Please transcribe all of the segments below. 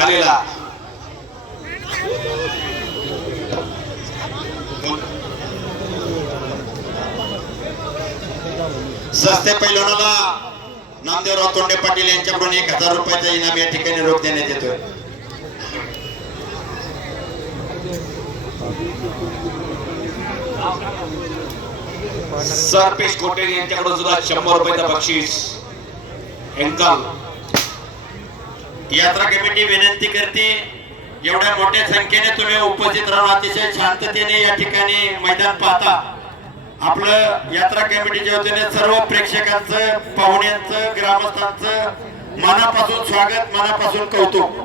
झालेला सस्ते पैलवानाला नामदेवराव तोंडे पाटील यांच्याकडून एक हजार रुपयाचा इनाम या ठिकाणी रोख देण्यात येतोय. सरपेश कोटे यांच्याकडून सुद्धा शंभर रुपयाचा बक्षीस. हेंकल यात्रा कमिटी विनंती करते एवढ्या मोठ्या संख्येने तुम्ही उपस्थित राहून अतिशय शांततेने या ठिकाणी मैदान पाहता. आपलं यात्रा कमिटीच्या वतीने सर्व प्रेक्षकांचं पाहुण्यांचं ग्रामस्थांचं मनापासून स्वागत मनापासून कौतुक.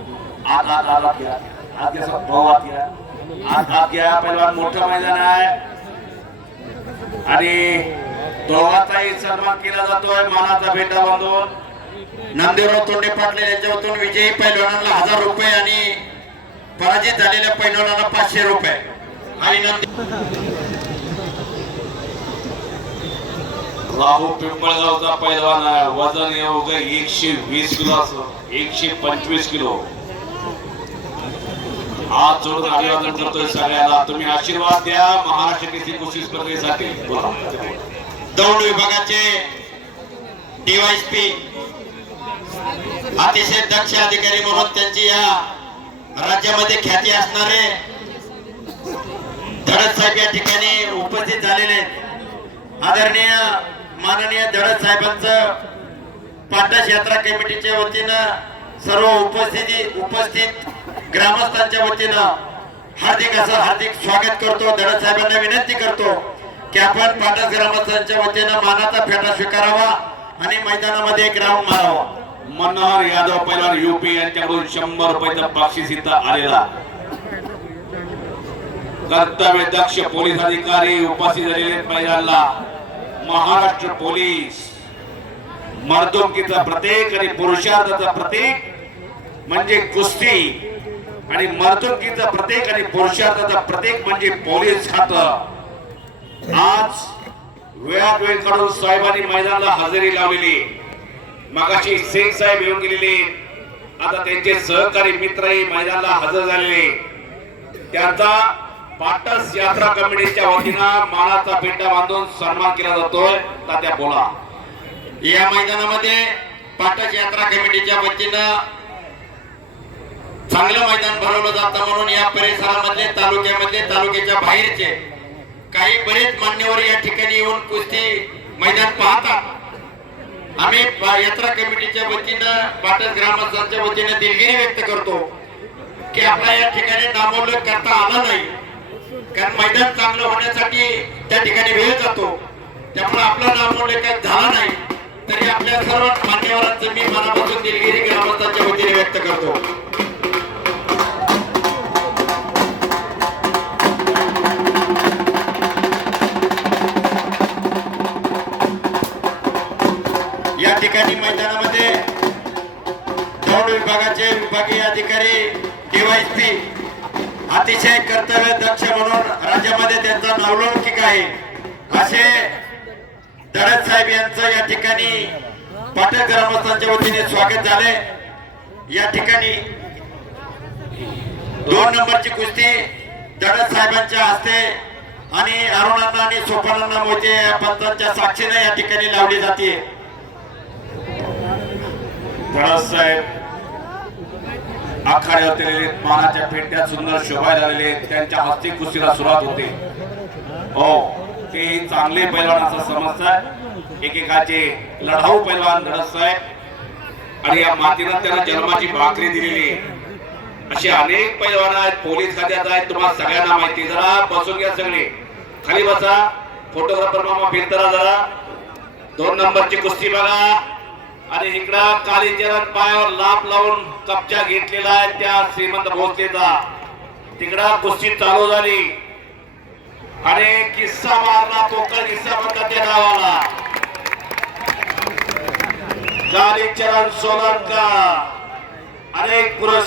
आत आत घ्या आत घ्या. भाऊ आत आत पहिलवान मोठं मैदान आहे. आणि दोघांचाही सन्मान केला जातोय मानाचा भेटा बांधून. नामदेवराव तोंडे पाटील यांच्या वतीने विजयी पैलवानांना हजार रुपये आणि पराजित झालेल्या पैलवानांना पाचशे रुपये. आणि राहू पिंपळगावचा पैलवान आहे. वजन येऊ एकशे वीस किलो असं एकशे पंचवीस किलो. हात जोडून अभिवादन करतोय सगळ्यांना. तुम्ही आशीर्वाद द्या. महाराष्ट्र कुस्ती स्पर्धेसाठी. दौंड विभागाचे डीवायसपी अतिशय दक्ष अधिकारी म्हणून त्यांची या राज्यामध्ये ख्याती असणारे धडत साहेब या ठिकाणी उपस्थित झालेले आदरणीय माननीय धडक साहेबांचं पाटस यात्रा कमिटीच्या वतीनं सर्व उपस्थिती उपस्थित ग्रामस्थांच्या वतीनं हार्दिक असं हार्दिक स्वागत करतो. धडक साहेबांना विनंती करतो की आपण पाटस ग्रामस्थांच्या वतीनं मानाचा फेटा स्वीकारावा आणि मैदानामध्ये एक राऊंड मारावा. मनोहर यादव पैलवान युपी यांच्याकडून शंभर रुपयाचं बक्षीस इथं आलेला. कर्तव्य दक्ष पोलीस अधिकारी उपस्थित झालेले पहिल्यांदा महाराष्ट्र पोलीस. मर्दुमकीचं प्रतीक आणि पुरुषार्थाचं प्रतीक म्हणजे कुस्ती. आणि मर्दुकीचं प्रतीक आणि पुरुषार्थाचं प्रतीक म्हणजे पोलीस खातं. आज वेळात वेळ काढून साहेबांनी मैदानाला हजेरी लावलेली. मागाशी सेन साहेब येऊन गेलेले. आता त्यांचे सहकारी मित्रही मैदानाला हजर झालेले. त्यांचा पाटस यात्रा कमिटीच्या वतीनं मानाचा पेटा बांधून सन्मान केला जातोय तात्या बोला. या मैदानामध्ये पाटस यात्रा कमिटीच्या वतीनं चांगलं मैदान भरवलं जातं म्हणून या परिसरामधले तालुक्यामधले तालुक्याच्या बाहेरचे काही बरेच मान्यवर या ठिकाणी येऊन कुस्ती मैदान पाहतात. आम्ही यात्रा कमिटीच्या वतीनं पाटण ग्रामस्थांच्या वतीनं दिलगिरी व्यक्त करतो की आपला या ठिकाणी नामोल्लेख करता आला नाही. कारण मैदान चांगलं होण्यासाठी त्या ठिकाणी वेळ जातो. त्यामुळे आपला नामोल्लेख झाला नाही. तरी आपल्या सर्व मान्यवरांचं मी मनापासून दिलगिरी ग्रामस्थांच्या वतीने व्यक्त करतो. या ठिकाणी मैदानामध्ये दौड विभागाचे विभागीय अधिकारी डीवायसपी अतिशय कर्तव्य दक्ष म्हणून राज्यामध्ये त्यांचा नावलौकिक आहे. असे दडत साहेब यांचं या ठिकाणी पाटण ग्रामस्थांच्या वतीने स्वागत झाले या ठिकाणी दोन नंबरची कुस्ती दडत साहेबांच्या हस्ते आणि अरुणांना आणि सोपानांना मोजे या पंतांच्या साक्षीने या ठिकाणी लावली जाते. साहेब आखाडे होते मानाच्या पेट्या सुंदर शोभा झालेले त्यांच्या हस्ते कुस्तीला सुरुवात होते. हो ते चांगले पैलवानाचा असं समजतात. एकेकाचे लढाऊ पैलवान धडस साहेब आणि या मातीनं त्यांना जन्माची भाकरी दिलेली असे अनेक पैलवान आहेत पोलीस खात्यात आहेत तुम्हाला सगळ्यांना माहिती जरा बसून घ्या सगळे. खाली बसा. फोटोग्राफर मामा फिरताना जरा. दोन नंबरची कुस्ती बघा. आणि इकडं कालीचरण पायावर लाप लावून कपचा घेतलेला आहे त्या श्रीमंत भोसलेचा. तिकडं कुस्ती चालू झाली. आणि किस्सा मारला पोकळ किस्सा म्हणतात त्या गावाला. कालीचरण सोलंका अनेक पुरस्कार